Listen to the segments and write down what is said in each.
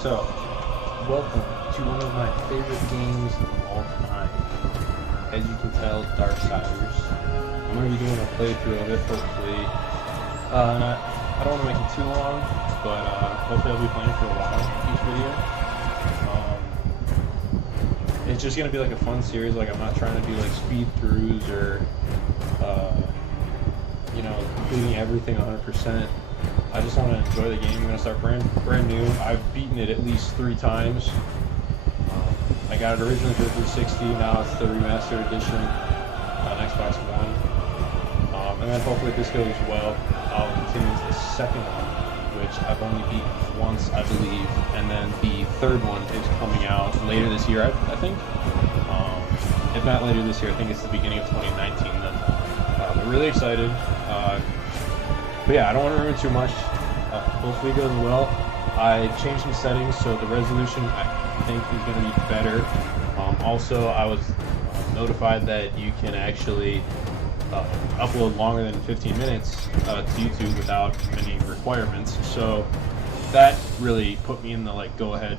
So, welcome to one of my favorite games of all time. As you can tell, Darksiders. I'm going to be doing a playthrough of it, hopefully. I don't want to make it too long, but hopefully I'll be playing for a while each video. It's just going to be like a fun series. Like, I'm not trying to do like speed throughs or, completing everything 100%. I just want to enjoy the game. I'm going to start brand new. I've beaten it at least 3 times. I got it originally for 360, now it's the remastered edition on Xbox One. And then hopefully if this goes well, I'll continue to the second one, which I've only beaten once, I believe. And then the third one is coming out later this year, I think. If not later this year, I think it's the beginning of 2019 then. I'm really excited. But yeah, I don't want to ruin too much. Hopefully it goes well. I changed some settings, so the resolution I think is going to be better. Also, I was notified that you can actually upload longer than 15 minutes to YouTube without any requirements. So that really put me in the go-ahead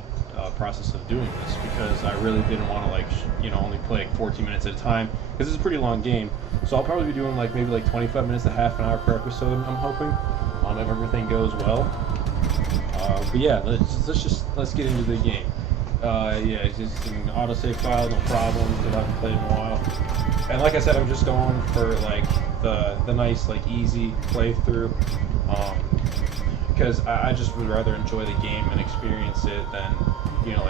process of doing this, because I really didn't want to only play 14 minutes at a time, because it's a pretty long game. So I'll probably be doing maybe 25 minutes to half an hour per episode, I'm hoping, if everything goes well. But yeah, let's get into the game. Yeah, it's just an autosave file, no problem, because I haven't played in a while. And like I said, I'm just going for the nice easy playthrough, because I just would rather enjoy the game and experience it than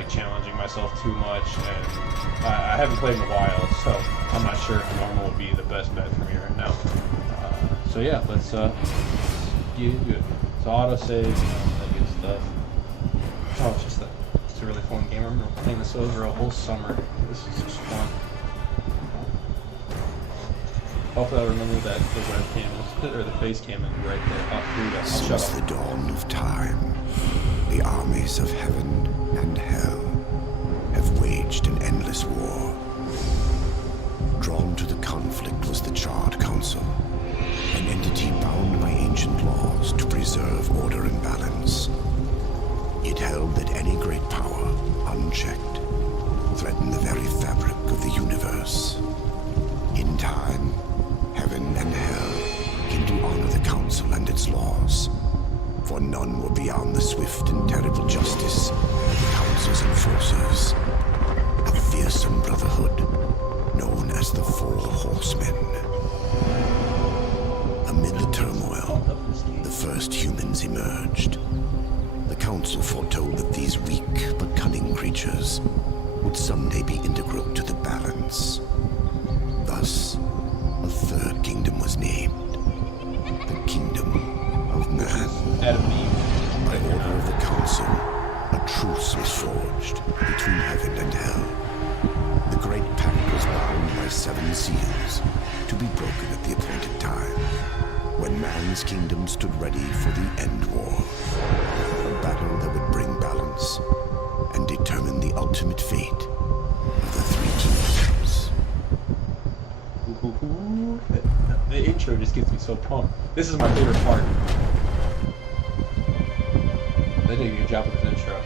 challenging myself too much. And I haven't played in a while, so I'm not sure if normal would be the best bet for me right now. So yeah, let's get into it. So autosave, that good stuff. Oh, it's a really fun game. I remember playing this over a whole summer. This is just fun. Hopefully I'll remember that the webcam or the face cam is right there. Since the dawn of time, the armies of heaven and hell have waged an endless war. Drawn to the conflict was the Charred Council, an entity bound by ancient laws to preserve order and balance. It held that any great power, unchecked, threatened the very fabric of the universe. In time, heaven and hell came to honor the council and its laws, for none were beyond the swift and terrible justice of the council's enforcers, a fearsome brotherhood known as the Four Horsemen. Amid the turmoil, the first humans emerged. The council foretold that these weak but cunning creatures would someday be integral to the balance. Thus, a third kingdom was named, the Kingdom of Man. By order of the council, a truce was forged between heaven and hell. The great pact was bound by 7 seals, to be broken at the appointed time, when man's kingdom stood ready for the end war. A battle that would bring balance and determine the ultimate fate of the 3 kingdoms. The intro just gets me so pumped. This is my favorite part. They did a good job with this intro.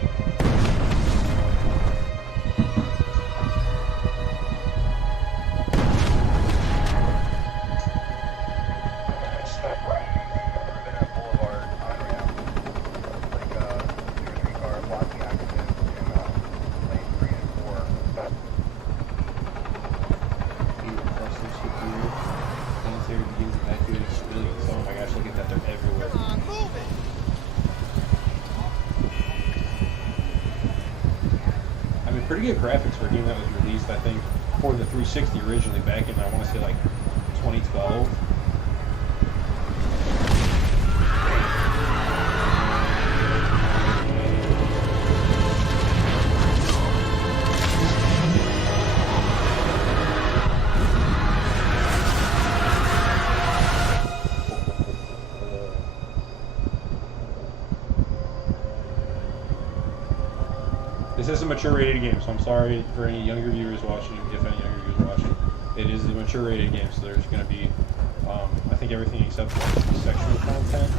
Pretty good graphics for a game that was released, I think, for the 360 originally back in, I want to say 2012. This is a mature rated game, so I'm sorry for any younger viewers watching, if any younger viewers are watching. It is a mature rated game, so there's going to be, I think everything except sexual content.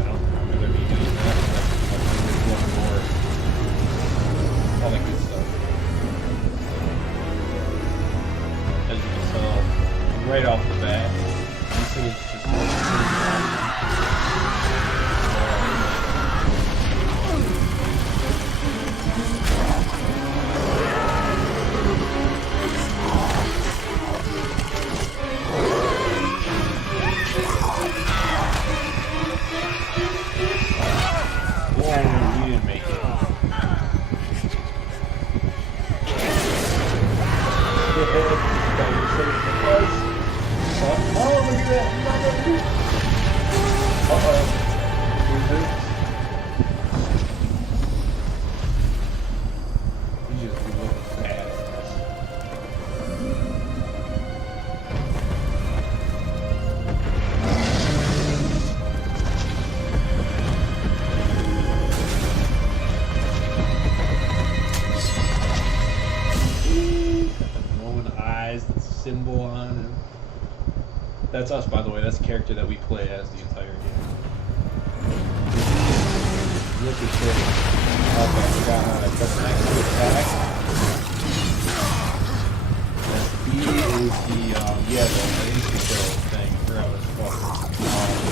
I don't remember there being any of that. That's us, by the way. That's the character that we play as the entire game. Look at this. Okay, I forgot how to press the next attack. B is the, yeah, the insta-kill thing. I forgot what it's called.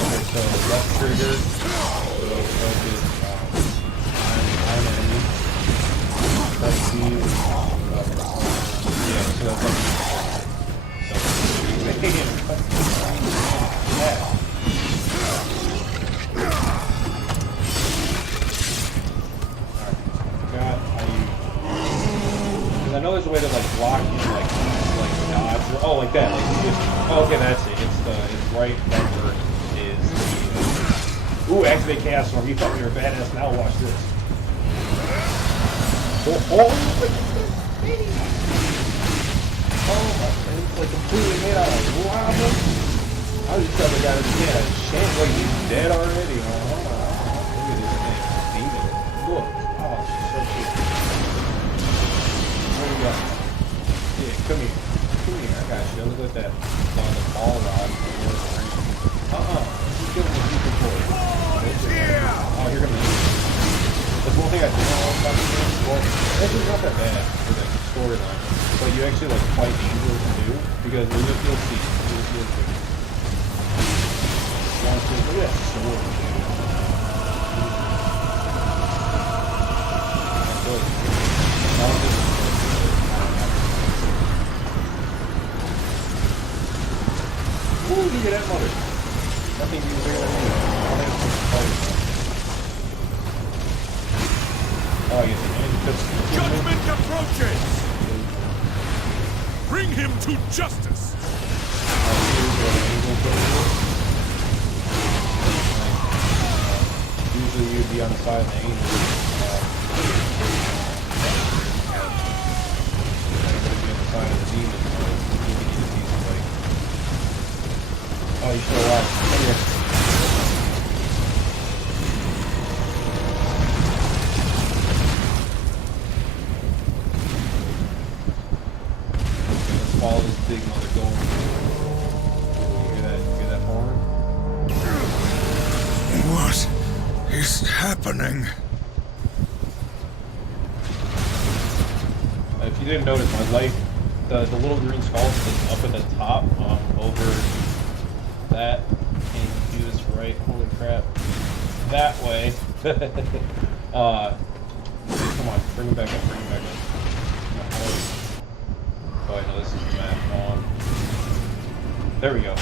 Okay, so left trigger. So focus on enemy. Press B. Yeah, so that's like... Yeah. Alright, forgot how you... Because I know there's a way to like block you, like dodge, or, oh, like that, like you just... Oh, okay, that's it. It's right bumper is the... Ooh, activate Chaos Storm. You thought you were a badass, now watch this. Oh, it's like completely made out of lava. I was just the guy that shit, like he's dead already. Oh, look at this thing. Demon. Look. Oh, it's so cute. What do you got? Yeah, come here. Come here. I got you. Look at that. On the ball rod. He's giving me super cool. Oh, you're gonna that's one thing I didn't know about this game. Well, it's not that bad for the storyline, but you actually like fight angels too, because you'll see. Look at that sword. Ooh, look at that mother. Nothing even bigger than me. All that stuff. Oh, yeah, judgment approaches! Bring him to justice! Usually you'd be on the side of the angel. You'd be on the side of the demon. Oh, you're still alive. Come here. Follow this big mother going. You hear that horn? What is happening? If you didn't notice, my life, the little green skull is up at the top, over that. Can't even do this right. Holy crap! That way. Come on, bring him back up. Bring him back up. Oh, I know this is the map on. There we go.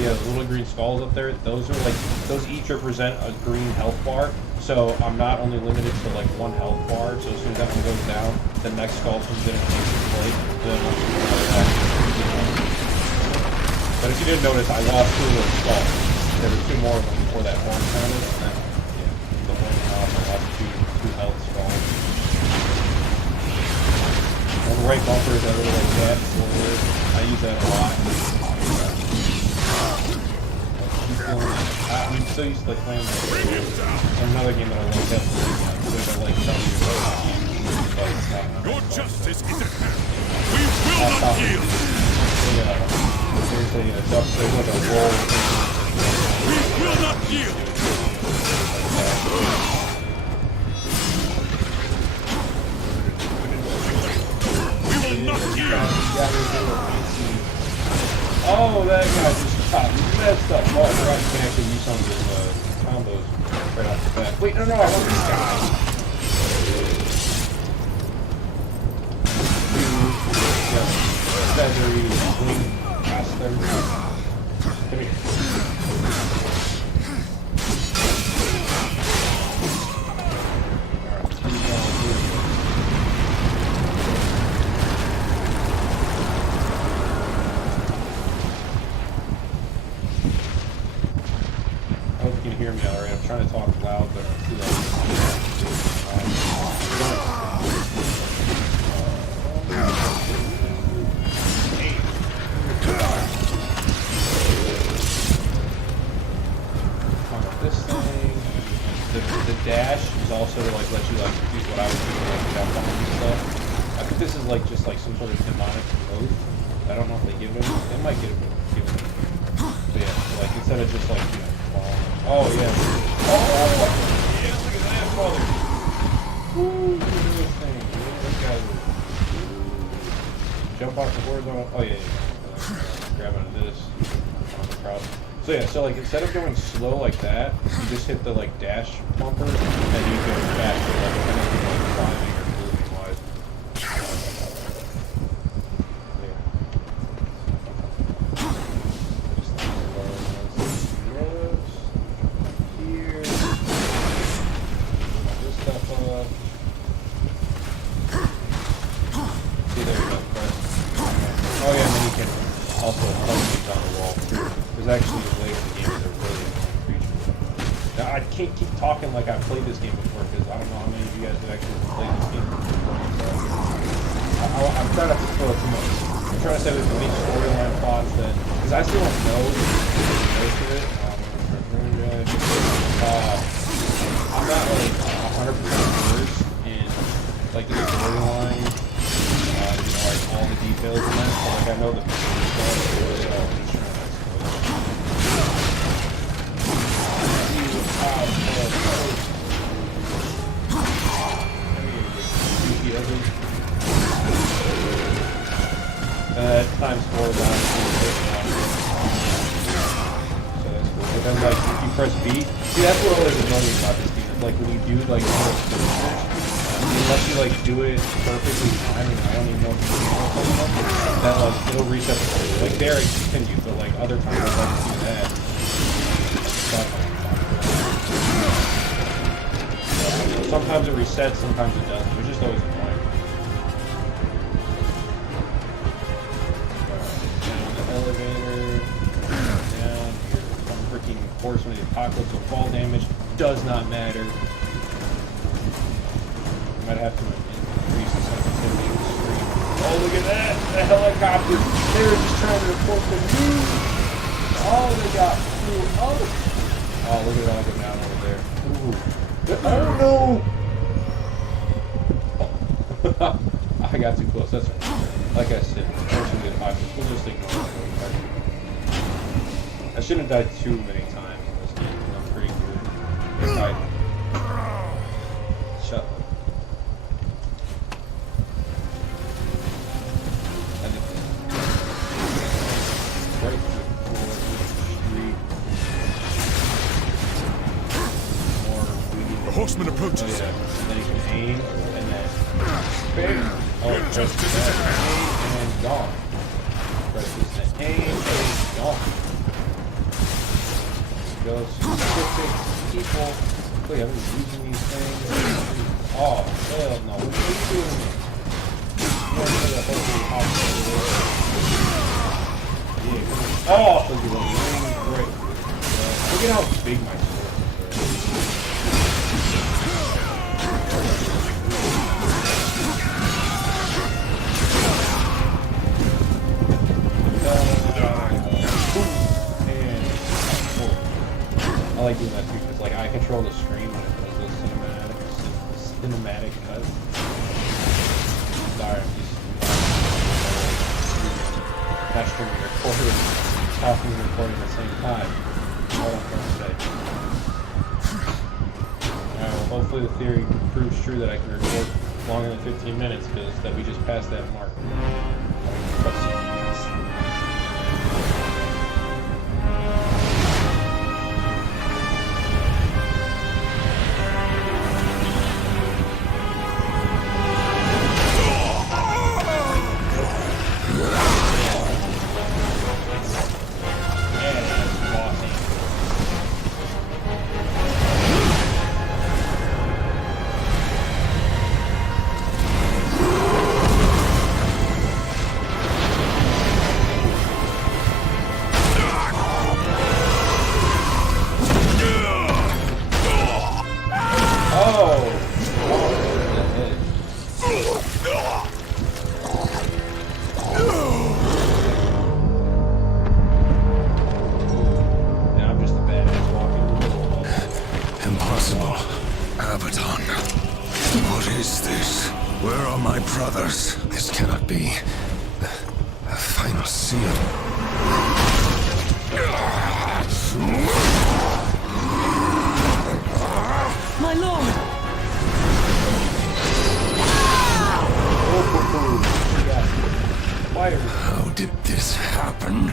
Yeah, the little green skulls up there, those are like, those each represent a green health bar. So I'm not only limited to like one health bar, so as soon as that one goes down, the next skull comes in and takes its place. Then but if you didn't notice, I lost two of those skulls. There were two more of them before that horn sounded, and then, yeah, the horn went off, I lost two health skulls. On the right bumper is that little like dash forward. I use that a lot. I'm so used to like playing that. Another game that I like that because I like telling you Your justice is at hand. We will not yield. Yeah. There's a duck, there's like a roll. We will not yield. Oh, that guy just got messed up. Oh, I forgot you can actually use some of his combos right off the bat. Wait, no, I want this guy. Feathery, wing, faster. Come here. Hear me alright. I'm trying to talk loud, but I'm too loud. This thing, the dash is also to like let you like use what I was doing like jump on and stuff. I think this is like just like some sort of demonic growth. I don't know if they give it. They might give it. But yeah, so like instead of just like, you know, falling. Oh yeah. Oh yeah, look at that, brother. Woo, look at this thing. This guy. Jump off the horizontal. Oh yeah. Grab onto this. On the cross. So yeah, so like instead of going slow like that, you just hit the like dash bumper and you go faster, like kind of like climbing or moving wise. Here. This stuff up. See, there we go. Oh yeah, and then you can also hug things on the wall. There's actually a way in the game that are really annoying creatures. Now, I can't keep talking like I've played this game before because I don't know how many of you guys have actually played this game before. So I'm trying not to spoil too much. I'm trying to say there's many storyline plots that, because I still don't know most of it. I'm not like 100% versed in like the storyline, like all the details in that. So, like I know the times 4 down. So that's cool. But then like if you press B, see that's what always annoys me about this game. Like when you do like unless you like do it perfectly timed, I don't even know if you can that like it'll reset the point. Like there it continues, but like other times I like to do that. Sometimes it resets, sometimes it doesn't. It's just always annoying. Down the elevator, down here. I'm freaking Horseman of the Apocalypse, so fall damage does not matter. Might have to increase the sensitivity of the screen. Oh, look at that! The helicopter! They were just trying to report the news! Oh, they got cool. Oh, look at it all go down over there. Ooh. Oh no! I got too close. That's like I said. We'll just ignore it. I shouldn't have died too many times in this game. I'm pretty good. Shut up. Right through the street. More weed. The horseman approaches. Oh, yeah. And then you can aim, and then bang. Oh, press that, aim, and gone. Press this, and aim, and gone. Go specific people. Wait, I'm just using these things. Oh, hell no. What are you doing? Oh, look at that. Great. Look at how big my sword is. I like doing that too because like I control the screen when it does those cinematic cuts. Sorry, I'm just not streaming recording, talking and recording at the same time. All I'm trying to say. Well, hopefully the theory proves true that I can record longer than 15 minutes because that we just passed that mark. Impossible. Abaddon. What is this? Where are my brothers? This cannot be. The final seal. My lord! Fire. How did this happen?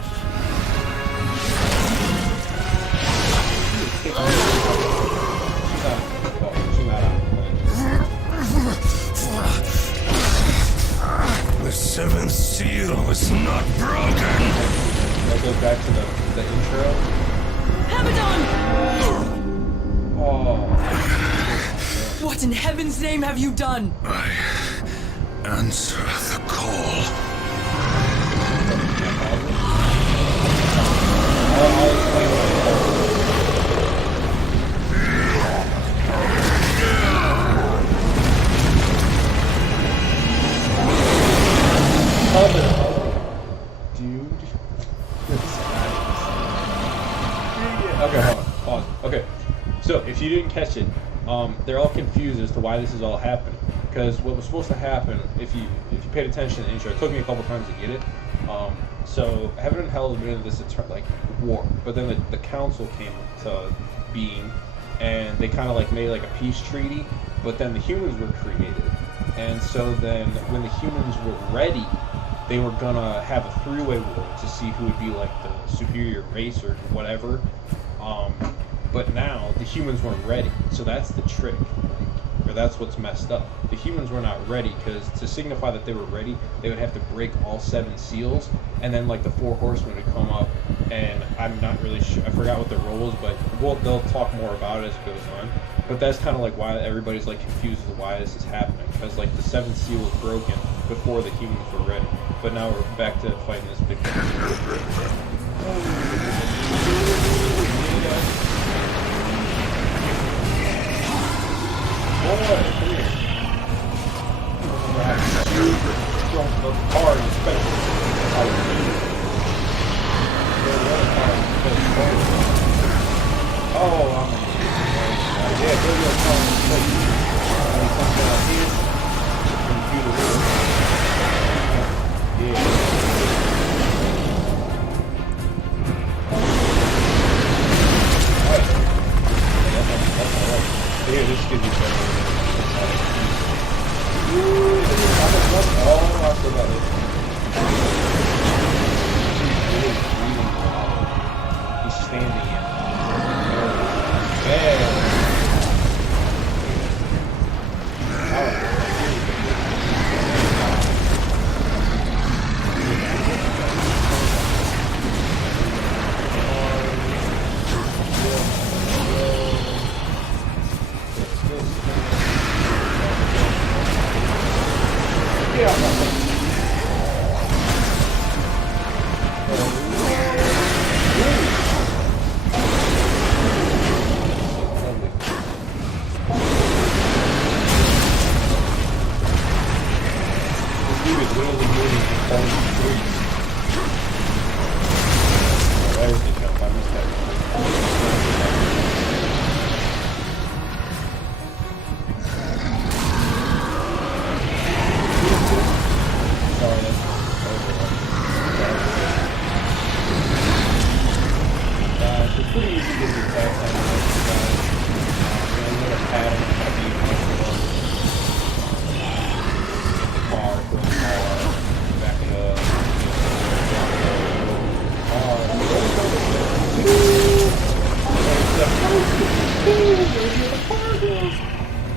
The seventh seal was not broken. That goes back to the intro. Abaddon! Oh. What in heaven's name have you done? I answer the call. I'll explain what it is. Dude. Okay, hold on. Pause. Okay. So, if you didn't catch it, they're all confused as to why this is all happening. Because what was supposed to happen, if you paid attention to the intro, it took me a couple times to get it. So heaven and hell has been in this like war, but then the council came to being, and they kind of like made like a peace treaty. But then the humans were created, and so then when the humans were ready, they were gonna have a three-way war to see who would be like the superior race or whatever. But now the humans weren't ready, so that's the trick. Or that's what's messed up. The humans were not ready, because to signify that they were ready, they would have to break all 7 seals, and then like the 4 horsemen would come up, and I'm not really sure, I forgot what their role is, but they'll talk more about it as it goes on. But that's kind of like why everybody's like confused as to why this is happening, because like the 7th seal was broken before the humans were ready. But now we're back to fighting this big Boy, come here. We're having super strong card, especially. Oh, I'm yeah, go to your car and play. And he comes down here. Computer here. Yeah. Alright. That's alright. Here, this gives you better. Oh, I forgot it. He's standing in. Man.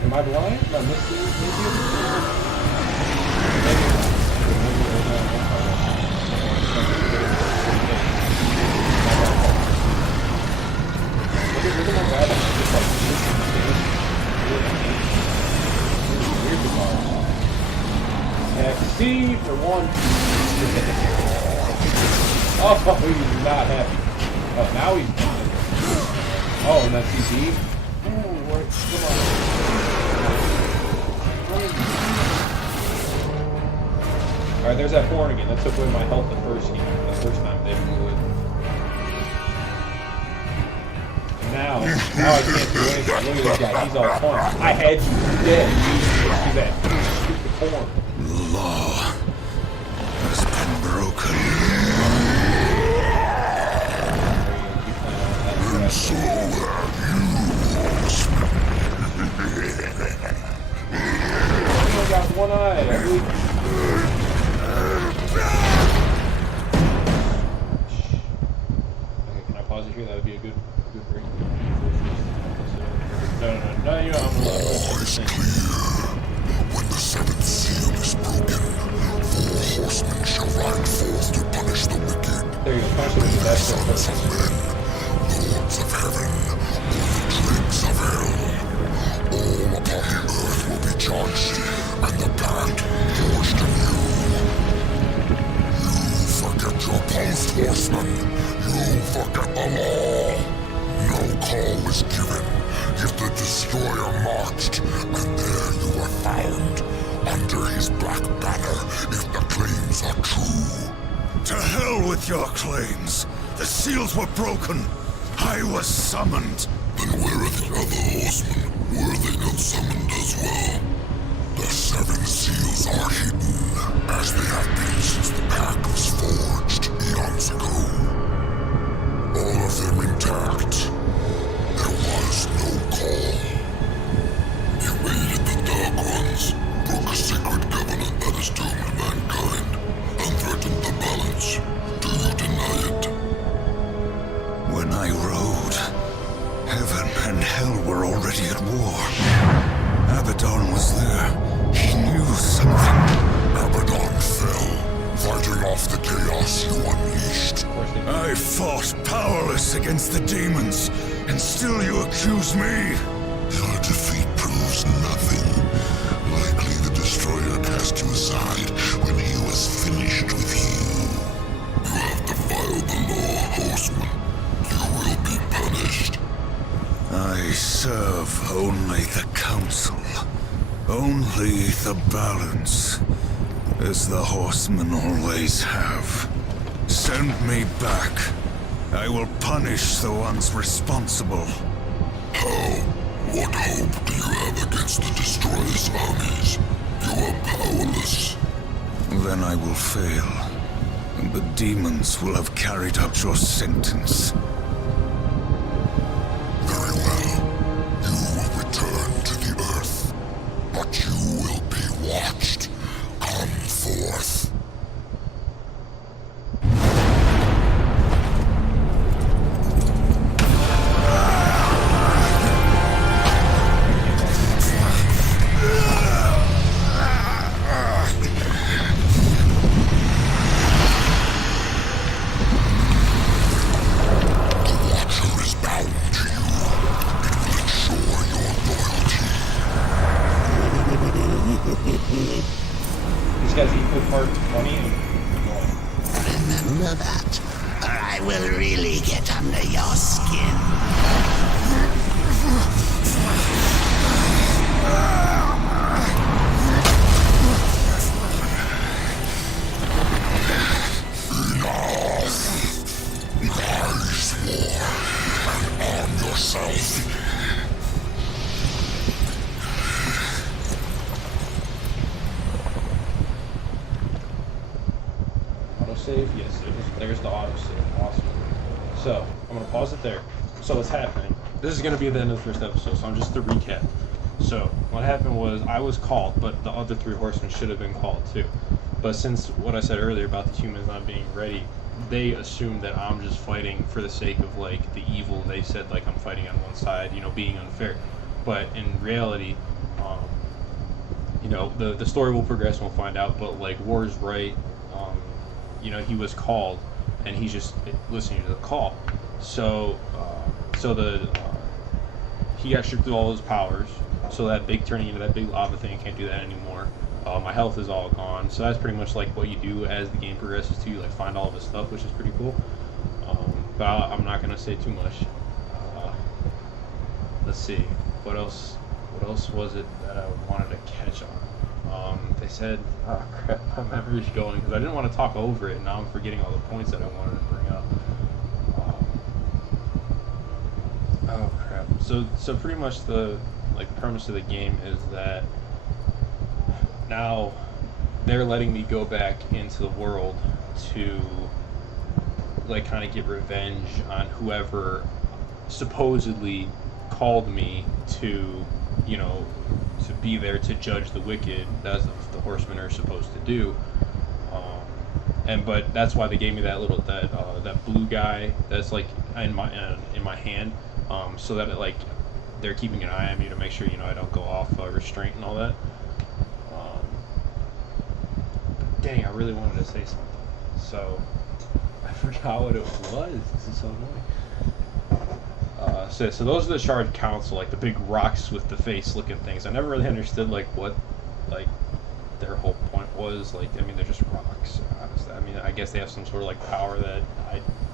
Am I blind? Am I missing XC for one. Oh, he's not happy. Oh, now he's. Oh, and that's CC. Ooh, what? Come on. Alright, there's that horn again. That took away my health the first time they blew it. Now I can't do anything. Look at this guy. He's all torn. I had you dead. See that stupid horn. The law has been broken. I only got one eye. I believe. Okay, can I pause it here? That would be a good break. No, you know, I'm All is clear. When the seventh seal is broken, 4 horsemen shall ride forth to punish the wicked. There you go. Punish the wicked. Sons of men, lords of heaven, or the dregs of hell. All upon the earth will be judged, and the bad forged anew. You forget your post, horsemen. You forget the law. No call was given, yet the destroyer marched, and there you were found, under his black banner, if the claims are true. To hell with your claims! The seals were broken! I was summoned! Then where are the other horsemen? Were they not summoned as well? The 7 seals are hidden, as they have been since the pact was forged eons ago. All of them intact. There was no call. You raided the Dark Ones, broke a sacred covenant that has doomed mankind, and threatened the balance. Do you deny it? When I rode, heaven and hell were already at war. Abaddon was there. He knew something. Abaddon fell, fighting off the chaos you unleashed. I fought powerless against the demons, and still you accuse me? Your defeat proves nothing. Likely the Destroyer cast you aside when he was finished with you. You have defiled the law, horseman. You will be punished. I serve only the council. Only the balance. As the horsemen always have. Send me back. I will punish the ones responsible. How? What hope do you have against the Destroyer's armies? You are powerless. Then I will fail. And the demons will have carried out your sentence. Very well. You will return to the earth. But you will be watched. Come forth. These guys equal part funny and annoying. Remember that, or I will really get under your skin. Arm yourself. Autosave? Yes, there's the autosave. Awesome. So, I'm going to pause it there. So, what's happening? This is going to be the end of the first episode, so I'm just to recap. So, what happened was I was called, but the other 3 horsemen should have been called too. But since what I said earlier about the humans not being ready, they assumed that I'm just fighting for the sake of, like, the evil. They said, like, I'm fighting on one side, you know, being unfair. But in reality, you know, the story will progress and we'll find out, but, like, War's right. You know, he was called, and he's just listening to the call. So, he got stripped of all his powers. So that big turning into that big lava thing, I can't do that anymore. My health is all gone. So that's pretty much like what you do as the game progresses too. You like find all of his stuff, which is pretty cool. But I'm not gonna say too much. Let's see, what else? What else was it that I wanted to catch on? They said, oh crap, my memory's going because I didn't want to talk over it, and now I'm forgetting all the points that I wanted to bring up. Oh crap. So pretty much the premise of the game is that now they're letting me go back into the world to like kind of get revenge on whoever supposedly called me to, you know, to be there to judge the wicked, as the horsemen are supposed to do. But that's why they gave me that little that blue guy that's like in my hand, so that it, like, they're keeping an eye on me to make sure, you know, I don't go off restraint and all that. Dang, I really wanted to say something, so I forgot what it was. This is so annoying. So those are the Shard Council, like the big rocks with the face looking things. I never really understood like what like their whole point was. Like, I mean, they're just rocks, honestly. I mean, I guess they have some sort of like power that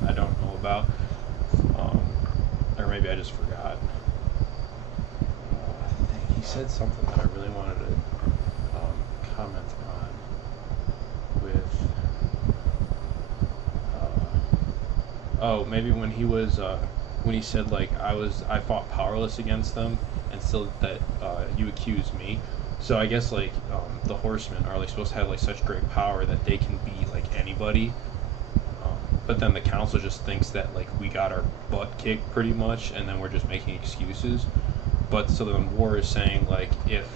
I don't know about, or maybe I just forgot. Dang, he said something that I really wanted to comment on with. Oh, maybe when he was when he said like I fought powerless against them, and still that you accuse me. So I guess like the horsemen are like supposed to have like such great power that they can be like anybody, but then the council just thinks that like we got our butt kicked pretty much, and then we're just making excuses. But so then War is saying like if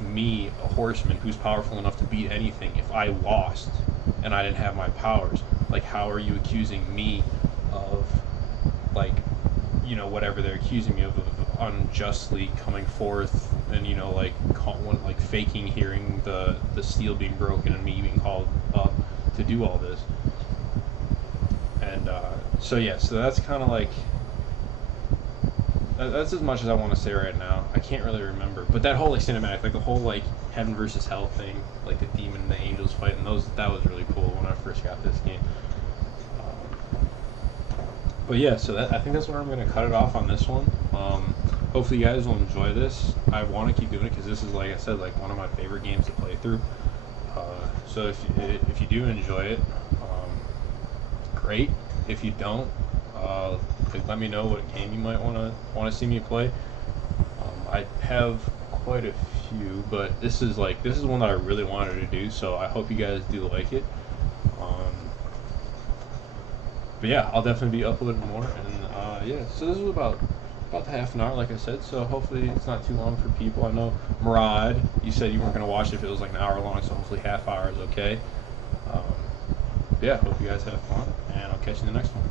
me, a horseman who's powerful enough to beat anything, if I lost and I didn't have my powers, like how are you accusing me of like, you know, whatever they're accusing me of unjustly coming forth and, you know, like faking hearing the steel being broken and me being called up to do all this. And so yeah, so that's kind of like that's as much as I want to say right now. I can't really remember, but that whole like cinematic, like the whole like heaven versus hell thing, like the demon and the angels fighting, that was really cool when I first got this game. But yeah, so I think that's where I'm going to cut it off on this one. Hopefully you guys will enjoy this. I want to keep doing it because this is, like I said, like one of my favorite games to play through. So if you do enjoy it, great. If you don't, let me know what game you might want to see me play. I have quite a few, but this is one that I really wanted to do, so I hope you guys do like it. But yeah, I'll definitely be uploading more, and yeah, so this is about the half an hour, like I said, so hopefully it's not too long for people. I know Murad, you said you weren't going to watch it if it was like an hour long, so hopefully half hour is okay. But yeah, hope you guys have fun, and I'll catch you in the next one.